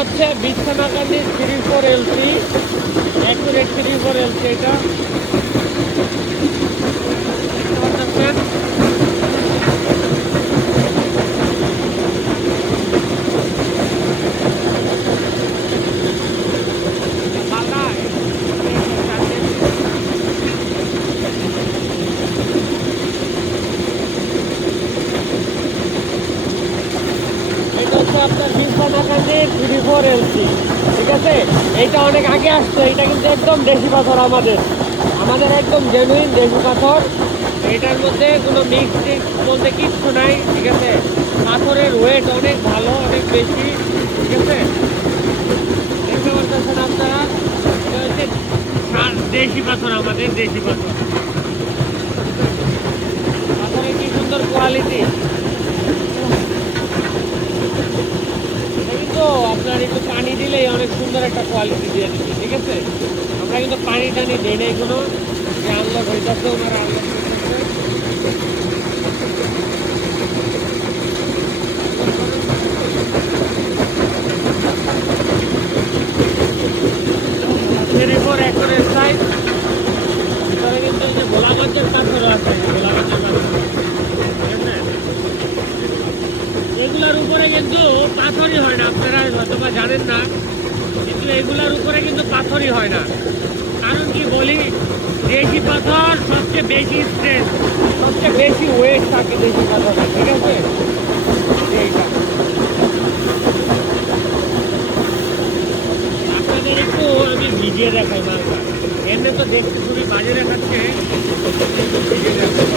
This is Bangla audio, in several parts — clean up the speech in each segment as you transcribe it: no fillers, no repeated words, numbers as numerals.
হচ্ছে বিছনাকান্দি 34LC, অ্যাকুরেট 34LC এটা আপনার বিছনাকান্দি 34LC, ঠিক আছে। এইটা অনেক আগে আসছে, এটা কিন্তু একদম দেশি পাথর, আমাদের একদম জেনুইন দেশি পাথর। এটার মধ্যে কোনো মিক্স টিক্স বলতে কিচ্ছু নাই, ঠিক আছে। পাথরের ওয়েট অনেক ভালো, অনেক বেশি, ঠিক আছে। দেখতে পাচ্ছেন আপনারা, এটা হচ্ছে দেশি পাথর, আমাদের দেশি পাথর। পাথরের কি সুন্দর কোয়ালিটি। কিন্তু আপনার একটু পানি দিলেই অনেক সুন্দর একটা কোয়ালিটি দিয়ে দিচ্ছে, ঠিক আছে। আমরা কিন্তু পানি টানি দিই না, এগুলো যে আনলক হইতেছে, ওনারা আনলক সাইজ। ভিতরে কিন্তু এই যে গোলাগঞ্জের পাথরও আছে, গোলাগঞ্জের পাথর, ঠিক আছে। এগুলার উপরে কিন্তু পাথরই হয় না, আপনারা হয়তো বা জানেন না, কিন্তু এগুলার উপরে কিন্তু পাথরই হয় না। কারণ কি বলি, দেশি পাথর সবচেয়ে বেশি স্ট্রেস, সবচেয়ে বেশি ওয়েট থাকে দেশি পাথরে, ঠিক আছে। এইটা আপনাদের একটু আমি ভিজিয়ে দেখাই মালটা, এমনি তো দেখতে খুবই বাজে দেখাচ্ছে, ভিজিয়ে দেখাই।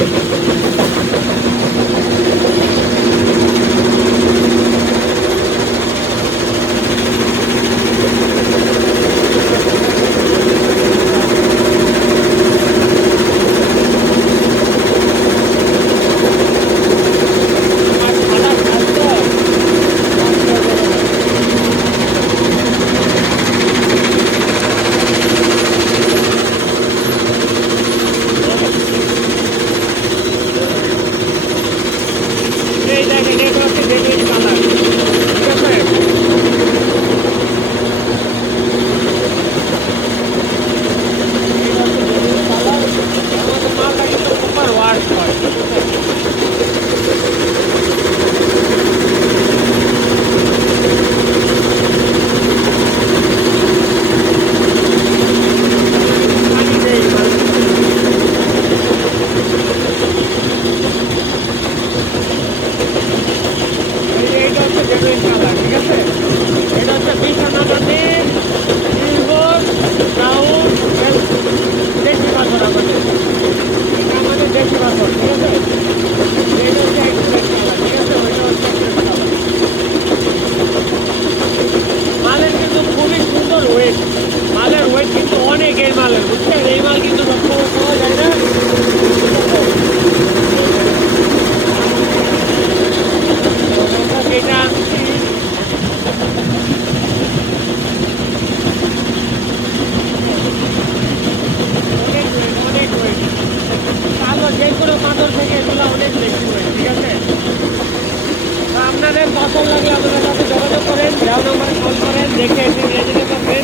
আপনাদের পছন্দ লাগলে আমাদের সাথে যোগাযোগ করেন, দেওয়া নম্বরে কল করেন, দেখে এসে নিয়ে যেতে পারবেন,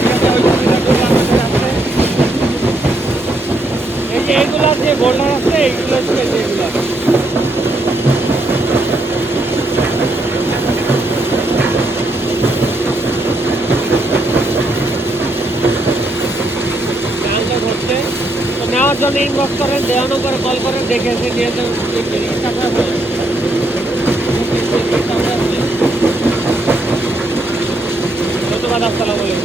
ঠিক আছে। ওই সুবিধাগুলো আমাদের আছে। এই যে এইগুলোর যে বোল্ডার আছে, এইগুলো হচ্ছে যেগুলো হচ্ছে। তো নেওয়ার জন্য ইনবক্স করেন, দেওয়া নম্বরে কল করেন, দেখে এসে নিয়ে যাবেন।